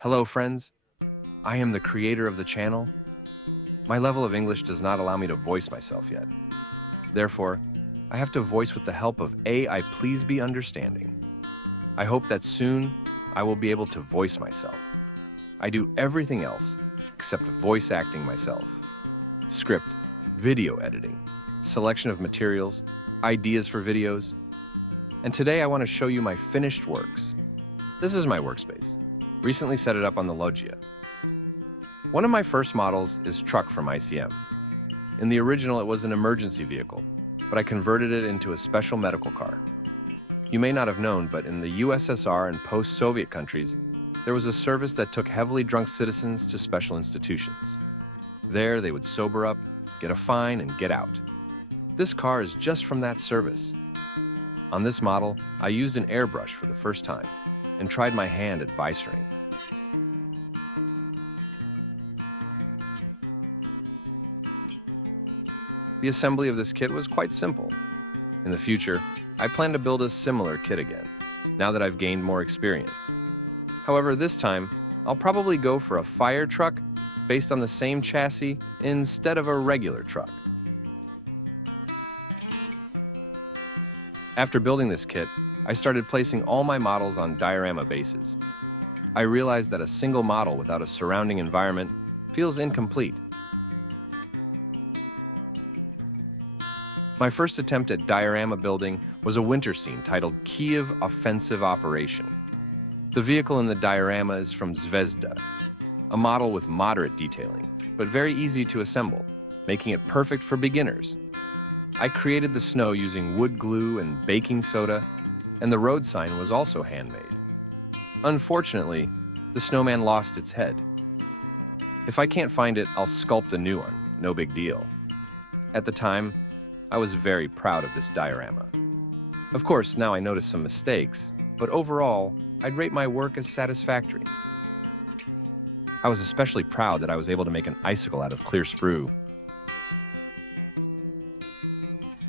Hello, friends. I am the creator of the channel. My level of English does not allow me to voice myself yet. Therefore, I have to voice with the help of AI. Please be understanding. I hope that soon I will be able to voice myself. I do everything else except voice acting myself. Script, video editing, selection of materials, ideas for videos. And today I want to show you my finished works. This is my workspace. Recently set it up on the loggia. One of my first models is Truck from ICM. In the original, it was an emergency vehicle, but I converted it into a special medical car. You may not have known, but in the USSR and post-Soviet countries, there was a service that took heavily drunk citizens to special institutions. There, they would sober up, get a fine, and get out. This car is just from that service. On this model, I used an airbrush for the first time and tried my hand at visoring. The assembly of this kit was quite simple. In the future, I plan to build a similar kit again, now that I've gained more experience. However, this time, I'll probably go for a fire truck based on the same chassis instead of a regular truck. After building this kit, I started placing all my models on diorama bases. I realized that a single model without a surrounding environment feels incomplete. My first attempt at diorama building was a winter scene titled Kiev Offensive Operation. The vehicle in the diorama is from Zvezda, a model with moderate detailing, but very easy to assemble, making it perfect for beginners. I created the snow using wood glue and baking soda, and the road sign was also handmade. Unfortunately, the snowman lost its head. If I can't find it, I'll sculpt a new one, no big deal. At the time, I was very proud of this diorama. Of course, now I notice some mistakes, but overall, I'd rate my work as satisfactory. I was especially proud that I was able to make an icicle out of clear sprue.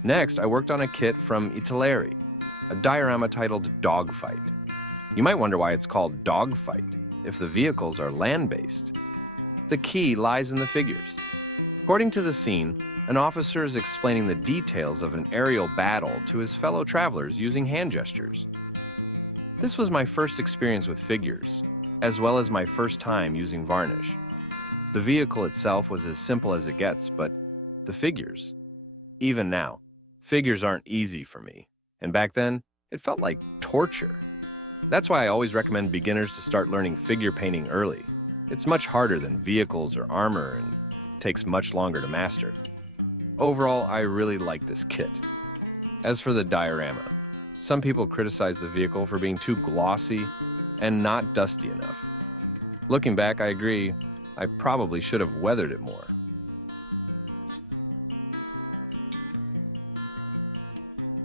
Next, I worked on a kit from Italeri, a diorama titled Dogfight. You might wonder why it's called Dogfight if the vehicles are land-based. The key lies in the figures. According to the scene, an officer is explaining the details of an aerial battle to his fellow travelers using hand gestures. This was my first experience with figures, as well as my first time using varnish. The vehicle itself was as simple as it gets, but the figures, even now, figures aren't easy for me. And back then, it felt like torture. That's why I always recommend beginners to start learning figure painting early. It's much harder than vehicles or armor and takes much longer to master. Overall, I really like this kit. As for the diorama, some people criticize the vehicle for being too glossy and not dusty enough. Looking back, I agree, I probably should have weathered it more.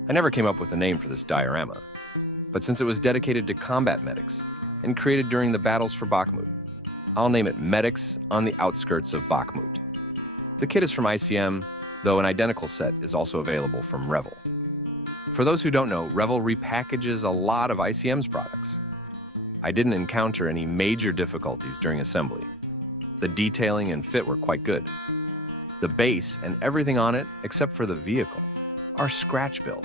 I never came up with a name for this diorama, but since it was dedicated to combat medics and created during the battles for Bakhmut, I'll name it Medics on the Outskirts of Bakhmut. The kit is from ICM, though an identical set is also available from Revel. For those who don't know, Revel repackages a lot of ICM's products. I didn't encounter any major difficulties during assembly. The detailing and fit were quite good. The base and everything on it, except for the vehicle, are scratch built.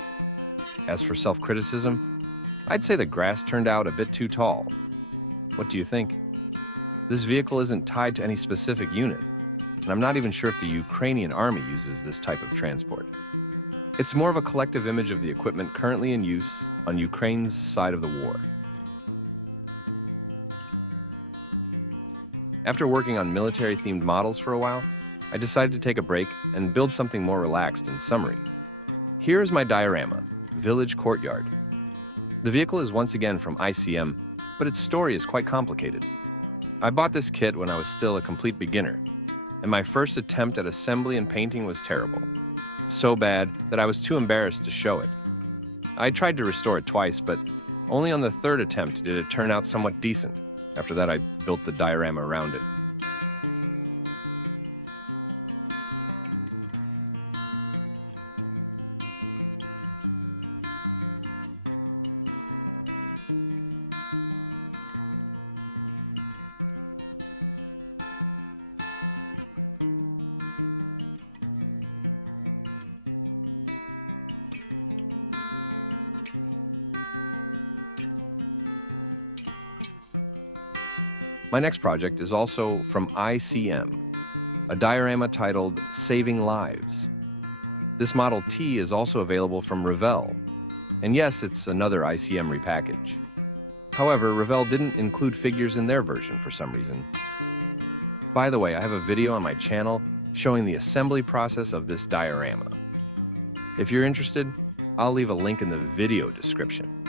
As for self-criticism, I'd say the grass turned out a bit too tall. What do you think? This vehicle isn't tied to any specific unit, and I'm not even sure if the Ukrainian army uses this type of transport. It's more of a collective image of the equipment currently in use on Ukraine's side of the war. After working on military-themed models for a while, I decided to take a break and build something more relaxed and summery. Here is my diorama, Village Courtyard. The vehicle is once again from ICM, but its story is quite complicated. I bought this kit when I was still a complete beginner, and my first attempt at assembly and painting was terrible. So bad that I was too embarrassed to show it. I tried to restore it twice, but only on the third attempt did it turn out somewhat decent. After that, I built the diorama around it. My next project is also from ICM, a diorama titled Saving Lives. This Model T is also available from Revell, and yes, it's another ICM repackage. However, Revell didn't include figures in their version for some reason. By the way, I have a video on my channel showing the assembly process of this diorama. If you're interested, I'll leave a link in the video description.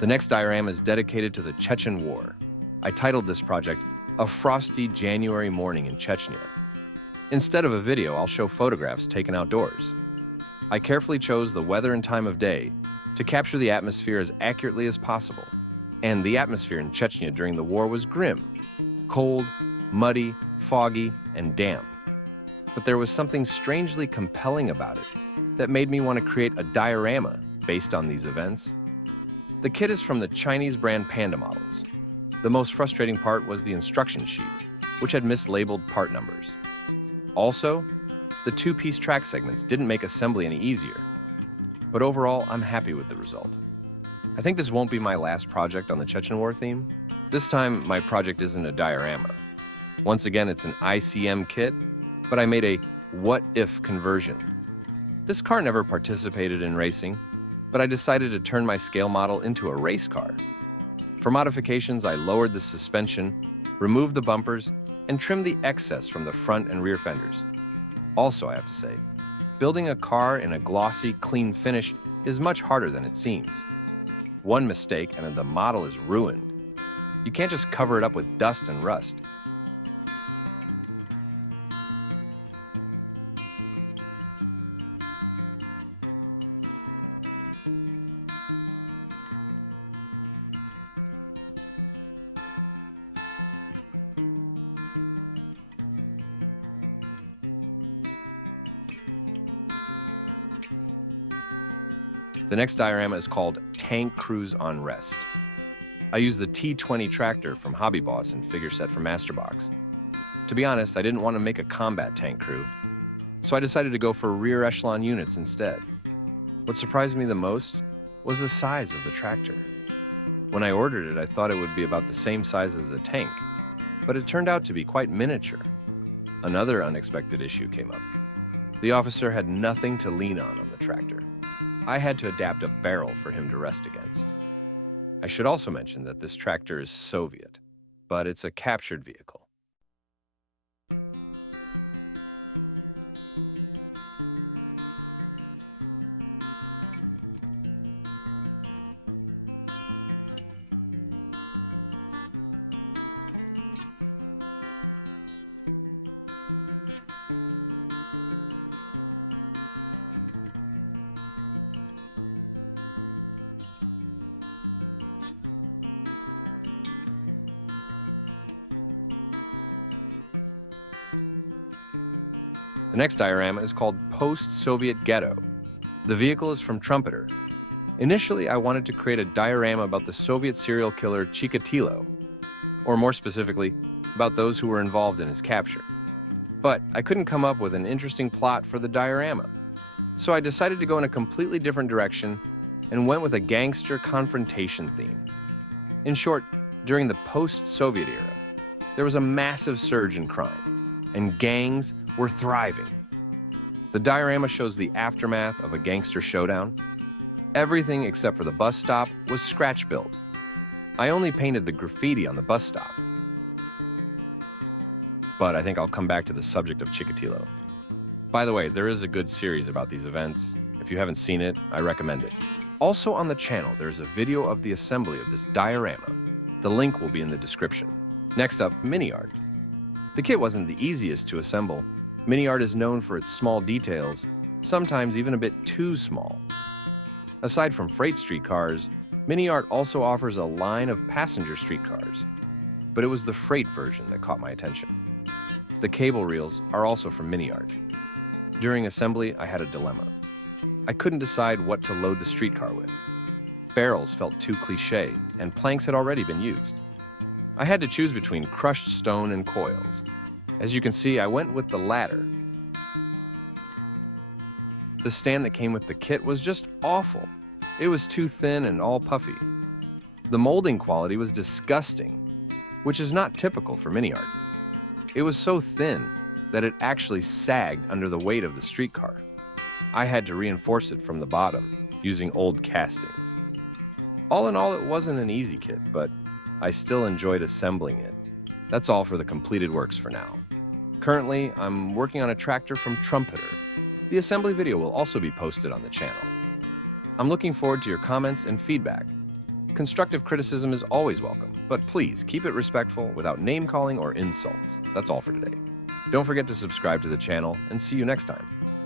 The next diorama is dedicated to the Chechen War. I titled this project, A Frosty January Morning in Chechnya. Instead of a video, I'll show photographs taken outdoors. I carefully chose the weather and time of day to capture the atmosphere as accurately as possible. And the atmosphere in Chechnya during the war was grim, cold, muddy, foggy, and damp. But there was something strangely compelling about it that made me want to create a diorama based on these events. The kit is from the Chinese brand Panda Models. The most frustrating part was the instruction sheet, which had mislabeled part numbers. Also, the two-piece track segments didn't make assembly any easier. But overall, I'm happy with the result. I think this won't be my last project on the Chechen War theme. This time, my project isn't a diorama. Once again, it's an ICM kit, but I made a what-if conversion. This car never participated in racing, but I decided to turn my scale model into a race car. For modifications, I lowered the suspension, removed the bumpers, and trimmed the excess from the front and rear fenders. Also, I have to say, building a car in a glossy, clean finish is much harder than it seems. One mistake and the model is ruined. You can't just cover it up with dust and rust. The next diorama is called Tank Cruise on Rest. I used the T20 tractor from Hobby Boss and figure set from Masterbox. To be honest, I didn't want to make a combat tank crew, so I decided to go for rear echelon units instead. What surprised me the most was the size of the tractor. When I ordered it, I thought it would be about the same size as a tank, but it turned out to be quite miniature. Another unexpected issue came up. The officer had nothing to lean on the tractor. I had to adapt a barrel for him to rest against. I should also mention that this tractor is Soviet, but it's a captured vehicle. The next diorama is called Post-Soviet Ghetto. The vehicle is from Trumpeter. Initially, I wanted to create a diorama about the Soviet serial killer Chikatilo, or more specifically, about those who were involved in his capture. But I couldn't come up with an interesting plot for the diorama, so I decided to go in a completely different direction and went with a gangster confrontation theme. In short, during the post-Soviet era, there was a massive surge in crime, and gangs were thriving. The diorama shows the aftermath of a gangster showdown. Everything except for the bus stop was scratch-built. I only painted the graffiti on the bus stop. But I think I'll come back to the subject of Chikatilo. By the way, there is a good series about these events. If you haven't seen it, I recommend it. Also on the channel, there's a video of the assembly of this diorama. The link will be in the description. Next up, mini art. The kit wasn't the easiest to assemble. Mini art is known for its small details, sometimes even a bit too small. Aside from freight streetcars, Mini Art also offers a line of passenger streetcars, but it was the freight version that caught my attention. The cable reels are also from Mini Art. During assembly, I had a dilemma. I couldn't decide what to load the streetcar with. Barrels felt too cliché, and planks had already been used. I had to choose between crushed stone and coils. As you can see, I went with the latter. The stand that came with the kit was just awful. It was too thin and all puffy. The molding quality was disgusting, which is not typical for Mini Art. It was so thin that it actually sagged under the weight of the streetcar. I had to reinforce it from the bottom using old castings. All in all, it wasn't an easy kit, but I still enjoyed assembling it. That's all for the completed works for now. Currently, I'm working on a tractor from Trumpeter. The assembly video will also be posted on the channel. I'm looking forward to your comments and feedback. Constructive criticism is always welcome, but please keep it respectful without name-calling or insults. That's all for today. Don't forget to subscribe to the channel, and see you next time.